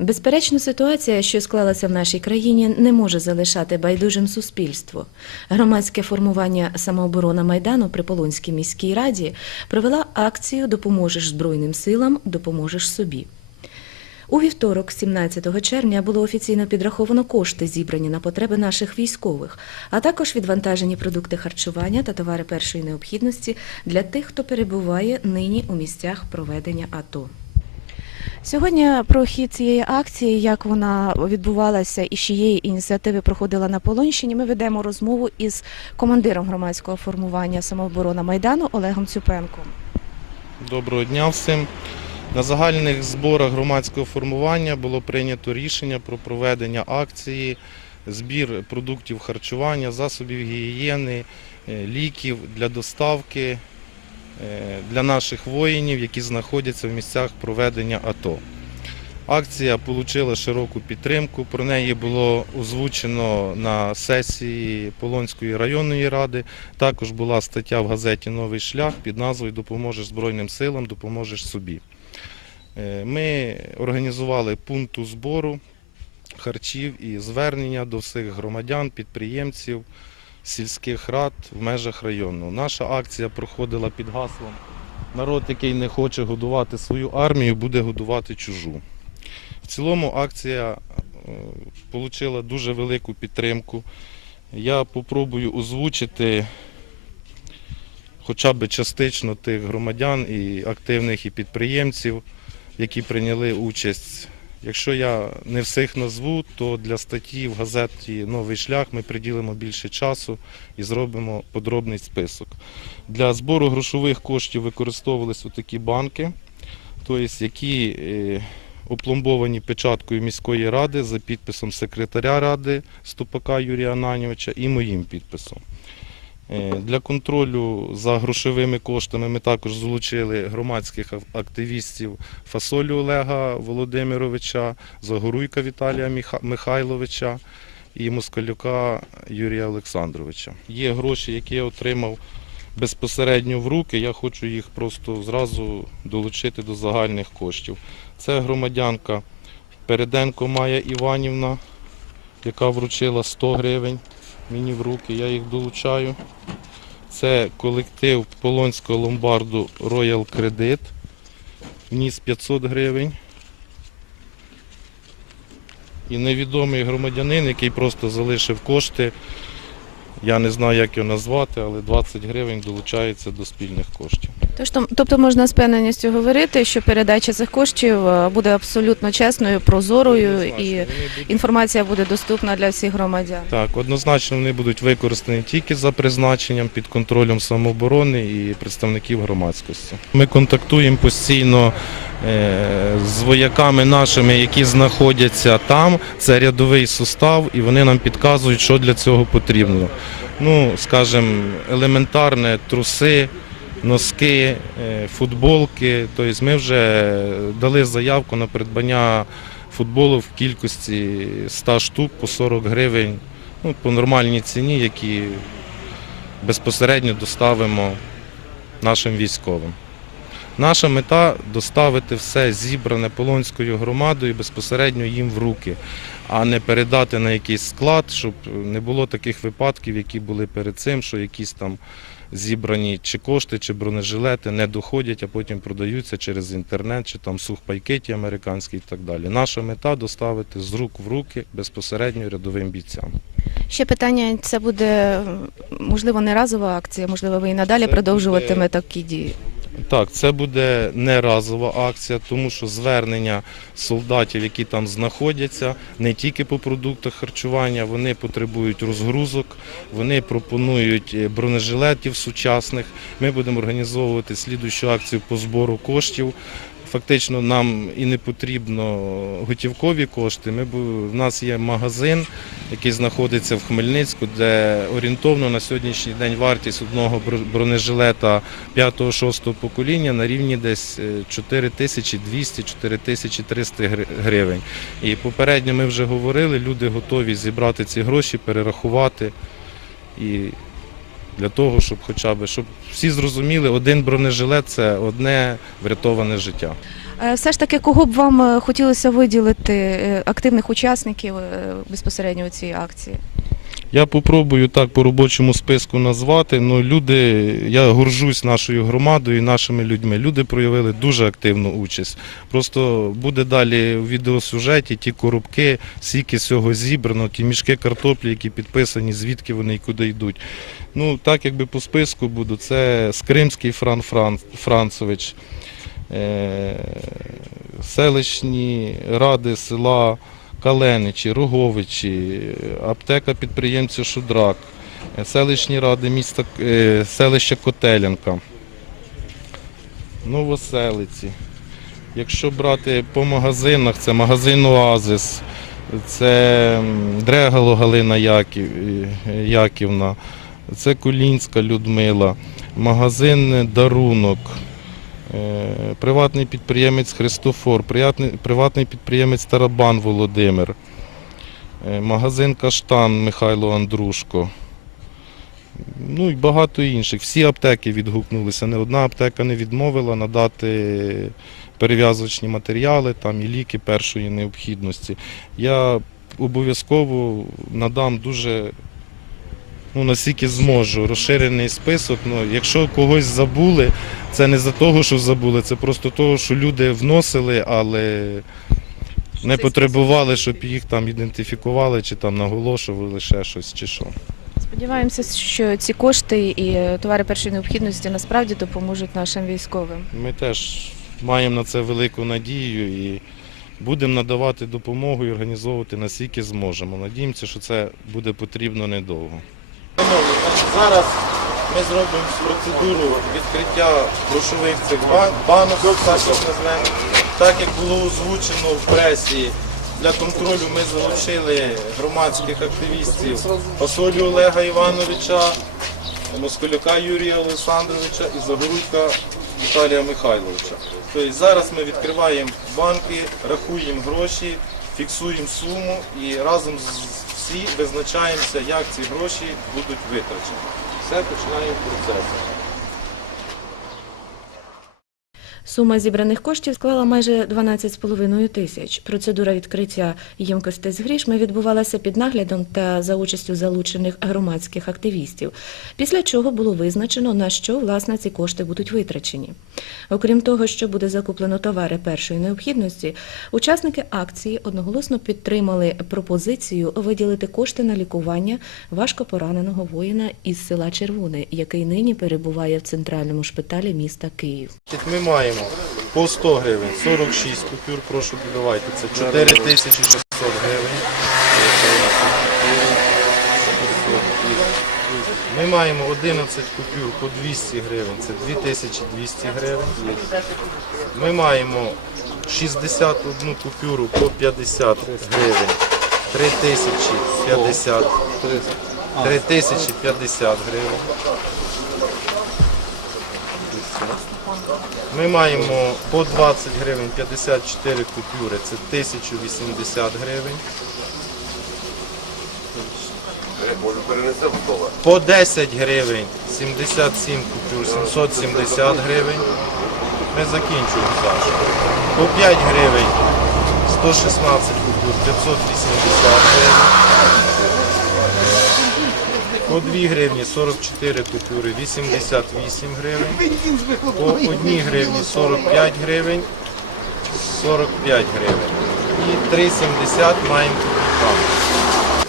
Безперечно, ситуація, що склалася в нашій країні, не може залишати байдужим суспільство. Громадське формування самооборона Майдану при Полонській міській раді провела акцію Допоможеш Збройним силам, допоможеш собі. У вівторок, 17 червня, було офіційно підраховано кошти, зібрані на потреби наших військових, а також відвантажені продукти харчування та товари першої необхідності для тих, хто перебуває нині у місцях проведення АТО. Сьогодні про хід цієї акції, як вона відбувалася і чиєї ініціативи проходила на Полонщині, ми ведемо розмову із командиром громадського формування самооборона Майдану Олегом Цюпенком. Доброго дня всім. На загальних зборах громадського формування було прийнято рішення про проведення акції, збір продуктів харчування, засобів гігієни, е, ліків для доставки для наших воїнів, які знаходяться в місцях проведення АТО. Акція отримала широку підтримку. Про неї було озвучено на сесії Полонської районної ради. Також була стаття в газеті Новий шлях під назвою Допоможеш Збройним силам, допоможеш собі. Е, Ми організували пункту збору харчів і звернення до всіх громадян, підприємців, сільських рад в межах району. Наша акція проходила під гаслом Народ, який не хоче годувати свою армію, буде годувати чужу. В цілому акція отримала дуже велику підтримку. Я попробую озвучити хоча б частично тих громадян і активних і підприємців, які прийняли участь. Якщо я не всіх назву, то для статті в газеті Новий шлях ми приділимо більше часу і зробимо подробний список. Для збору грошових коштів використовувалися такі банки, тобто які е, опломбовані печаткою міської ради за підписом секретаря ради Ступака Юрія Ананьовича і моїм підписом. Е, Для контролю за грошовими коштами ми також залучили громадських активістів Фасолю Олега Володимировича, Загоруйка Віталія Михайловича і Москалюка Юрія Олександровича. Є гроші, які я отримав безпосередньо в руки. Я хочу їх просто зразу долучити до загальних коштів. Це громадянка Переденко Майя Іванівна, яка вручила 100 гривень мені в руки, я їх долучаю. Це колектив Полонського ломбарду Royal Credit. Вніс 500 гривень. І невідомий громадянин, який просто залишив кошти. Я не знаю, як його назвати, але 20 гривень долучається до спільних коштів. Тож, тобто можна з певненістю говорити, що передача цих коштів е, буде абсолютно чесною, прозорою і інформація буде доступна для всіх громадян. Так, однозначно вони будуть використані тільки за призначенням під контролем самооборони і представників громадськості. Ми контактуємо постійно е, з вояками нашими, які знаходяться там. Це рядовий сустав, і вони нам підказують, що для цього потрібно. Ну, скажімо, елементарне труси. Носки, е, футболки. Тобто ми вже дали заявку на придбання футболу в кількості 100 штук по 40 гривень ну, по нормальній ціні, які безпосередньо доставимо нашим військовим. Наша мета доставити все зібране Полонською громадою безпосередньо їм в руки, а не передати на якийсь склад, щоб не було таких випадків, які були перед цим, що якісь там зібрані чи кошти, чи бронежилети не доходять, а потім продаються через інтернет, чи там сухпайки американські і так далі. Наша мета доставити з рук в руки безпосередньо рядовим бійцям. Ще питання: це буде можливо не разова акція, можливо, ви і надалі Це продовжуватиме буде- такі дії. Так, це буде не разова акція, тому що звернення солдатів, які там знаходяться, не тільки по продуктах харчування, вони потребують розгрузок, вони пропонують е, бронежилетів сучасних. Ми будемо організовувати слідущу акцію по збору коштів. Фактично нам і не потрібно готівкові кошти. Ми, в нас є магазин, який знаходиться в Хмельницьку, де орієнтовно на сьогоднішній день вартість одного бронежилета 5-6 покоління на рівні десь е, 4200-4300 гри- гривень. І попередньо ми вже говорили, люди готові зібрати ці гроші, перерахувати і для того, щоб хоча б щоб всі зрозуміли, один бронежилет це одне врятоване життя. Е, Все ж таки, кого б вам е, хотілося виділити е, активних учасників безпосередньо цій акції? Я попробую так по робочому списку назвати. Ну, люди, я горжусь нашою громадою і нашими людьми. Люди проявили дуже активну участь. Просто буде далі у відеосюжеті ті коробки, скільки всього зібрано, ті мішки картоплі, які підписані, звідки вони і куди йдуть. Ну, так якби по списку буду, це Скримський Фран, Францович, е, селищні ради села. Каленичі, Роговичі, аптека підприємця Шудрак, селищні ради міста е, селища Котелянка, Новоселиці. Якщо брати по магазинах, це магазин Оазис, це Дрегало Галина Яків, е, Яківна, це Кулінська Людмила, магазин Дарунок. Е, Приватний підприємець Христофор, приватний підприємець Тарабан Володимир, е, магазин Каштан Михайло Андрушко. Ну і багато інших. Всі аптеки відгукнулися. Не одна аптека не відмовила надати перев'язочні матеріали там, і ліки першої необхідності. Я обов'язково надам дуже ну, наскільки зможу, розширений список. Ну, якщо когось забули, це не за того, що забули, це просто того, що люди вносили, але не потребували, щоб їх там ідентифікували чи там наголошували ще щось чи що. Сподіваємося, що ці кошти і е, товари першої необхідності насправді допоможуть нашим військовим. Ми теж маємо на це велику надію і будемо надавати допомогу і організовувати наскільки зможемо. Надіємося, що це буде потрібно недовго. Зараз ми зробимо процедуру відкриття грошових цих банок, так як назвемо. Так як було озвучено в пресі, для контролю ми залучили громадських активістів Посолю Олега Івановича, Москаляка Юрія Олександровича і Загорулька Віталія Михайловича. Тобто зараз ми відкриваємо банки, рахуємо гроші, фіксуємо суму і разом з всі визначаємося, як ці гроші будуть витрачені. Все починаємо процес. Сума зібраних коштів склала майже 12,5 тисяч. Процедура відкриття ємкостей з грішми відбувалася під наглядом та за участю залучених громадських активістів, після чого було визначено, на що власне ці кошти будуть витрачені. Окрім того, що буде закуплено товари першої необхідності, учасники акції одноголосно підтримали пропозицію виділити кошти на лікування важкопораненого воїна із села Червоне, який нині перебуває в центральному шпиталі міста Київ. Ми маємо по 100 гривень, 46 купюр, прошу додавайте, це 4600 гривень. Ми маємо 11 купюр по 200 гривень, це 2200 гривень. Ми маємо 61 купюру по 50 гривень, 3050, 3050 гривень. Ми маємо по 20 гривень 54 купюри, це 1080 гривень. Столе. По 10 гривень 77 купюр, 770 гривень. Ми закінчуємо Саша. По 5 гривень 116 купюр, 580 гривень. По 2 гривні 44 купюри, 88 гривень. По 1 гривні 45 гривень, 45 гривень. І 3,70 маємо.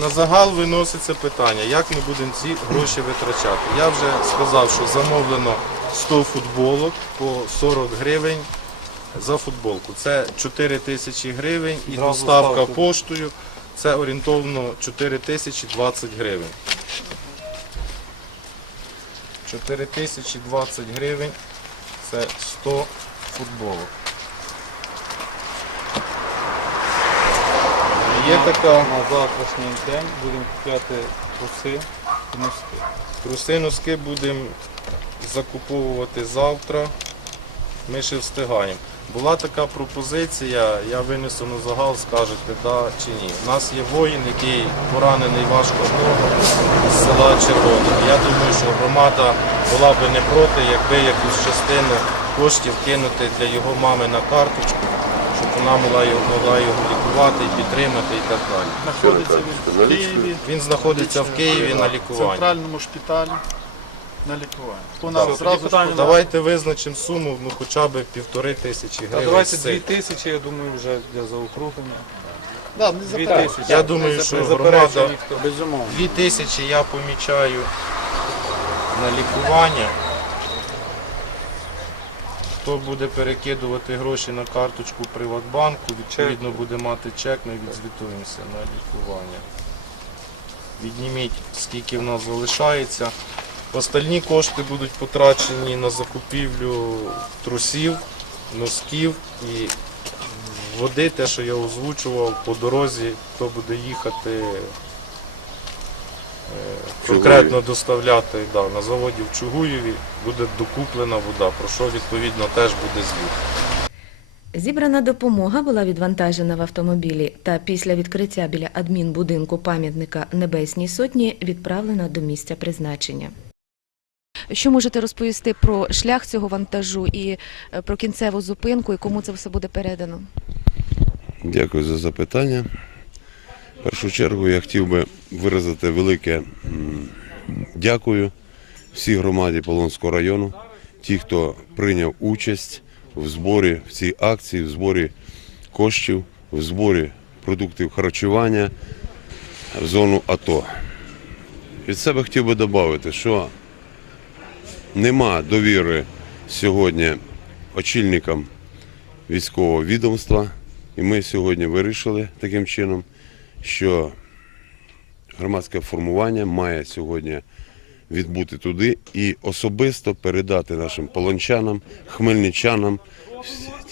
На загал виноситься питання, як ми будемо ці гроші витрачати. Я вже сказав, що замовлено 100 футболок по 40 гривень за футболку. Це 4 тисячі гривень і доставка поштою. Це орієнтовно 4 тисячі 20 гривень. 4 тисячі 20 гривень це 100 футболок. Є така На завтрашній день будемо купляти труси і носки. Труси носки будемо закуповувати завтра. Ми ще встигаємо. Була така пропозиція, я винесу на загал, скажете да чи ні. У нас є воїн, який поранений важко з села Червоне. Я думаю, що громада була би не проти, якби якусь частину коштів кинути для його мами на карточку, щоб вона могла його, могла його лікувати підтримати і так далі. Знаходиться він в Києві, Він знаходиться в Києві на лікуванні. в центральному шпиталі на лікуванні. У Так, нас зразу питання. Давайте визначимо суму, ну хоча б півтори тисячі Та гривень. давайте з тисячі, я думаю, вже для заокруглення. да, не Дві тисячі. Я думаю, Не що заперечує громада- ніхто. Безумовно. Дві тисячі я помічаю на лікування. Хто буде перекидувати гроші на карточку Приватбанку, відповідно буде мати чек, ми відзвітуємося на лікування. Відніміть, скільки в нас залишається. Остальні кошти будуть потрачені на закупівлю трусів, носків і води, те, що я озвучував по дорозі, хто буде їхати е, конкретно доставляти да, на заводі в Чугуєві, буде докуплена вода, про що відповідно теж буде звіт. Зібрана допомога була відвантажена в автомобілі та після відкриття біля адмінбудинку пам'ятника Небесній Сотні відправлена до місця призначення. Що можете розповісти про шлях цього вантажу і е, про кінцеву зупинку і кому це все буде передано? Дякую за запитання. В першу чергу я хотів би виразити велике дякую всій громаді Полонського району, ті, хто прийняв участь в зборі в цій акції, в зборі коштів, в зборі продуктів харчування в зону АТО. Від себе хотів би додати, що нема довіри сьогодні очільникам військового відомства. І ми сьогодні вирішили таким чином, що громадське формування має сьогодні відбути туди і особисто передати нашим полончанам, хмельничанам,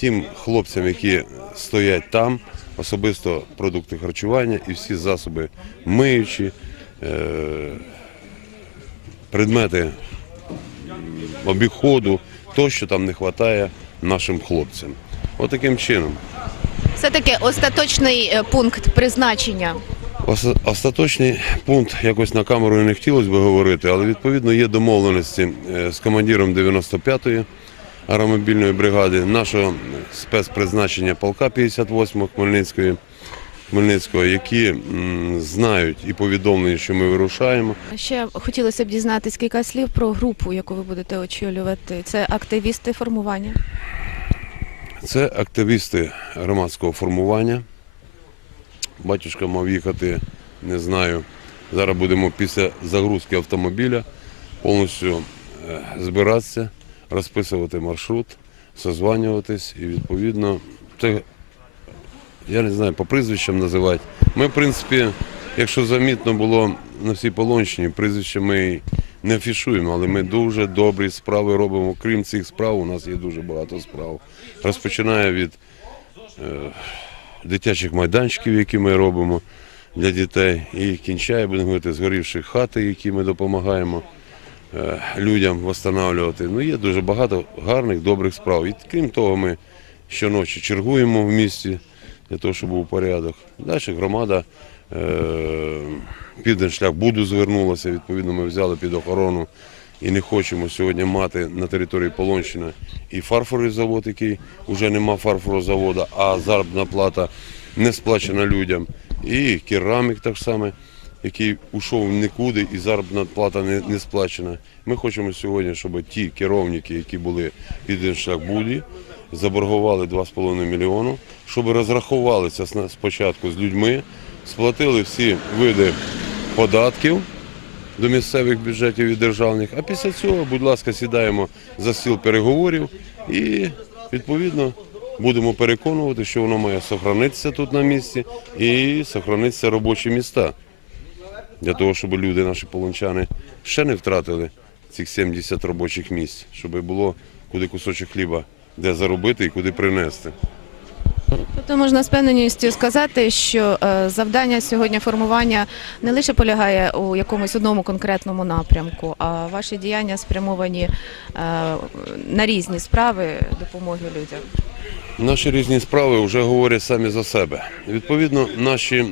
тим хлопцям, які стоять там, особисто продукти харчування і всі засоби миючі, е, предмети обіходу, то, що там не вистачає нашим хлопцям. Отаким чином. Це таки остаточний е, пункт призначення. Ос- Остаточний пункт якось на камеру не хотілося б говорити, але відповідно є домовленості е, з командиром 95-ї аеромобільної бригади, нашого спецпризначення полка 58-го Хмельницької, Хмельницького, які знають і повідомлені, що ми вирушаємо. Ще хотілося б дізнатись кілька слів про групу, яку ви будете очолювати. Це активісти формування. Це активісти громадського формування. Батюшка мав їхати, не знаю. Зараз будемо після загрузки автомобіля повністю е, збиратися, розписувати маршрут, созванюватись і відповідно це я не знаю, по прізвищам називати. Ми, в принципі, якщо замітно було на всій Полонщині, прізвища ми не афішуємо, але ми дуже добрі справи робимо. Крім цих справ, у нас є дуже багато справ. Розпочинає від е, дитячих майданчиків, які ми робимо для дітей, і кінчає, будемо говорити, згорівші хати, які ми допомагаємо е, людям встановлювати. Ну, є дуже багато гарних, добрих справ. І крім того, ми щоночі чергуємо в місті для того, щоб був порядок. Далі громада е, Південь шлях Буду звернулася. Відповідно, ми взяли під охорону і не хочемо сьогодні мати на території Полонщини і фарфоровий завод, який вже нема фарфорового заводу, а заробітна плата не сплачена людям. І керамік так само, який ушов нікуди, і заробітна плата не, не сплачена. Ми хочемо сьогодні, щоб ті керівники, які були під Буді, заборгували 2,5 мільйону, щоб розрахувалися спочатку з людьми, сплатили всі види податків до місцевих бюджетів і державних. А після цього, будь ласка, сідаємо за стіл переговорів і відповідно будемо переконувати, що воно має сохранитися тут на місці і сохранитися робочі міста. Для того, щоб люди, наші полончани, ще не втратили цих 70 робочих місць, щоб було куди кусочок хліба де заробити і куди принести. Тобто можна з певненістю сказати, що е, завдання сьогодні формування не лише полягає у якомусь одному конкретному напрямку, а ваші діяння спрямовані е, на різні справи допомоги людям. Наші різні справи вже говорять самі за себе. Відповідно, наші,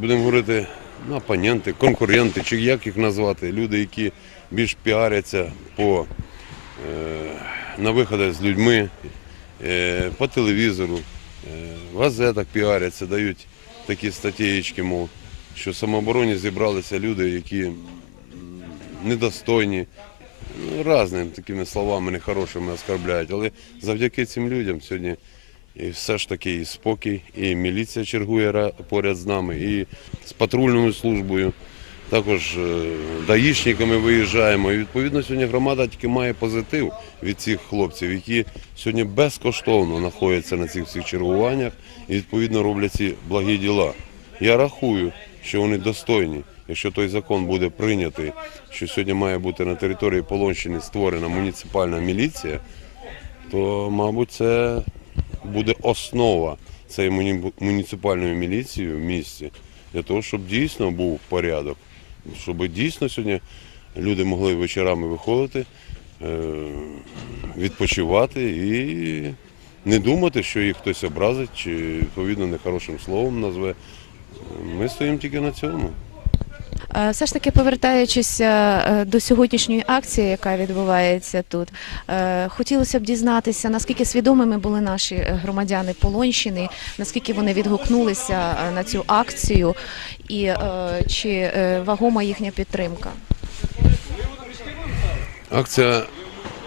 будемо говорити, ну, опоненти, конкуренти, чи як їх назвати, люди, які більш піаряться по е, на виходах з людьми, е, по телевізору, е, в газетах піаряться, дають такі статтєчки, мов, що в самообороні зібралися люди, які недостойні, ну, різними такими словами нехорошими оскарбляють. Але завдяки цим людям сьогодні і все ж таки і спокій, і міліція чергує поряд з нами, і з патрульною службою. Також е, даїшниками виїжджаємо. І відповідно сьогодні громада тільки має позитив від цих хлопців, які сьогодні безкоштовно знаходяться на цих всіх чергуваннях і відповідно роблять ці благі діла. Я рахую, що вони достойні. Якщо той закон буде прийнятий, що сьогодні має бути на території Полонщини створена муніципальна міліція, то, мабуть, це буде основа цієї муні- муніципальної міліції в місті для того, щоб дійсно був порядок, щоб дійсно сьогодні люди могли вечорами виходити, е, відпочивати і не думати, що їх хтось образить чи відповідно нехорошим словом назве. Ми стоїмо тільки на цьому. Е, Все ж таки, повертаючись е, до сьогоднішньої акції, яка відбувається тут, е, хотілося б дізнатися, наскільки свідомими були наші е, громадяни Полонщини, наскільки вони відгукнулися е, на цю акцію, і е, чи е, вагома їхня підтримка. Акція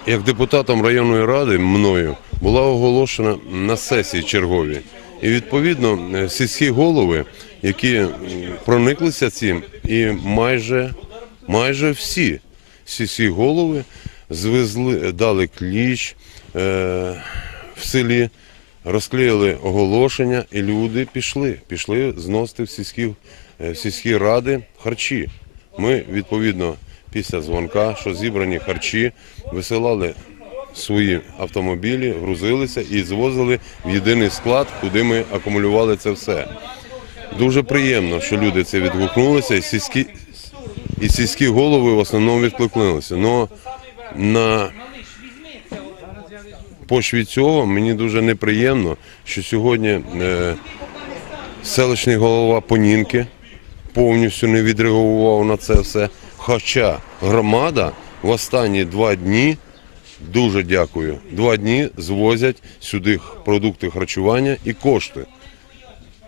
як депутатом районної ради мною була оголошена на сесії черговій. І відповідно е, сільські голови, які прониклися цим, і майже, майже всі сільські голови звезли, дали кліч е, в селі, розклеїли оголошення, і люди пішли, пішли зносити в сільські, е, в сільські ради харчі. Ми відповідно після дзвонка, що зібрані харчі, висилали свої автомобілі, грузилися і звозили в єдиний склад, куди ми акумулювали це все. Дуже приємно, що люди це відгукнулися, і сільські, і сільські голови в основному відкликнулися. Но на почві цього мені дуже неприємно, що сьогодні е, селищний голова Понінки повністю не відреагував на це все. Хоча громада в останні два дні, дуже дякую, два дні звозять сюди продукти харчування і кошти.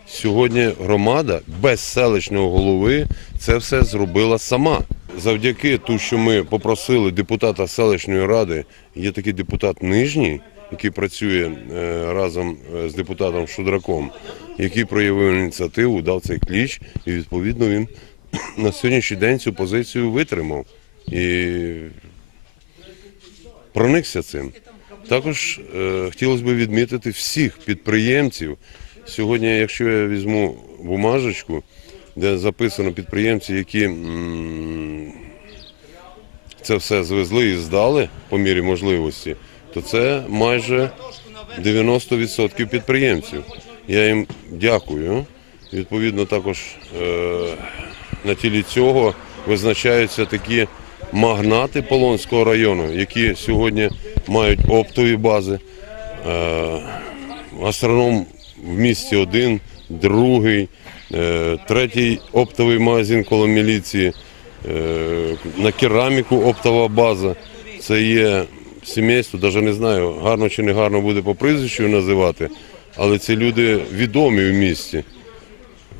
Сьогодні громада без селищного голови це все зробила сама. Завдяки тому, що ми попросили депутата селищної ради, є такий депутат Нижній, який працює е, разом е, з депутатом Шудраком, який проявив ініціативу, дав цей кліч, і відповідно він на сьогоднішній день цю позицію витримав і проникся цим. Також е, хотілося б відмітити всіх підприємців. Сьогодні, якщо я візьму бумажечку, де записано підприємці, які це все звезли і здали по мірі можливості, то це майже 90% підприємців. Я їм дякую. Відповідно, також е, на тілі цього визначаються такі магнати Полонського району, які сьогодні мають оптові бази. Е, Астроном в місті один, другий, е, третій оптовий магазин коло міліції, е, на кераміку оптова база. Це є сімейство, навіть не знаю, гарно чи не гарно буде по прізвищу називати, але ці люди відомі в місті.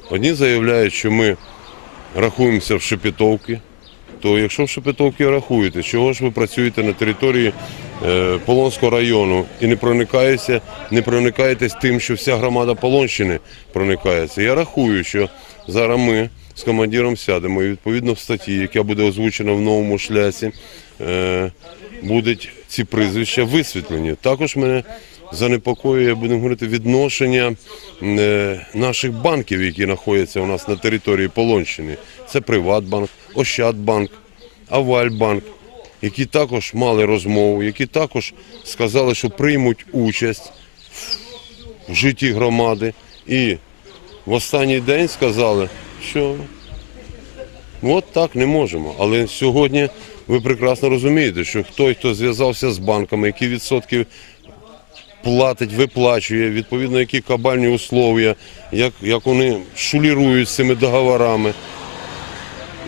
Одні заявляють, що ми рахуємося в Шепетовки, то якщо в Шепетовки рахуєте, чого ж ви працюєте на території е, Полонського району і не проникаєтеся, не проникаєтесь тим, що вся громада Полонщини проникається. Я рахую, що зараз ми з командиром сядемо і відповідно в статті, яка буде озвучена в новому шлясі, е, будуть ці прізвища висвітлені. Також мене занепокоює, будемо говорити, відношення е, наших банків, які знаходяться у нас на території Полонщини. Це Приватбанк, Ощадбанк, Авальбанк, які також мали розмову, які також сказали, що приймуть участь в житті громади. І в останній день сказали, що От так не можемо. Але сьогодні ви прекрасно розумієте, що той, хто зв'язався з банками, які відсотки платить, виплачує, відповідно, які кабальні условия, як, як вони шулірують з цими договорами.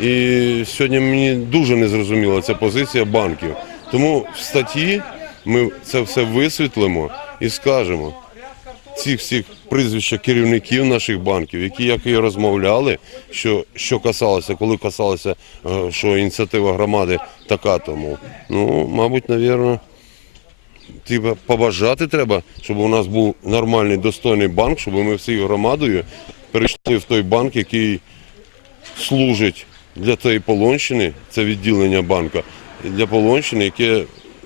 І сьогодні мені дуже незрозуміла ця позиція банків. Тому в статті ми це все висвітлимо і скажемо. Ці всіх прізвища керівників наших банків, які як і розмовляли, що, що касалося, коли касалося, е, що ініціатива громади така тому. Ну, мабуть, навірно, типа побажати треба, щоб у нас був нормальний достойний банк, щоб ми всією громадою перейшли в той банк, який служить для тієї Полонщини, це відділення банка, для Полонщини, яке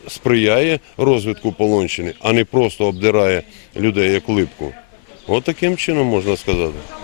сприяє розвитку Полонщини, а не просто обдирає людей як липку. От таким чином можна сказати.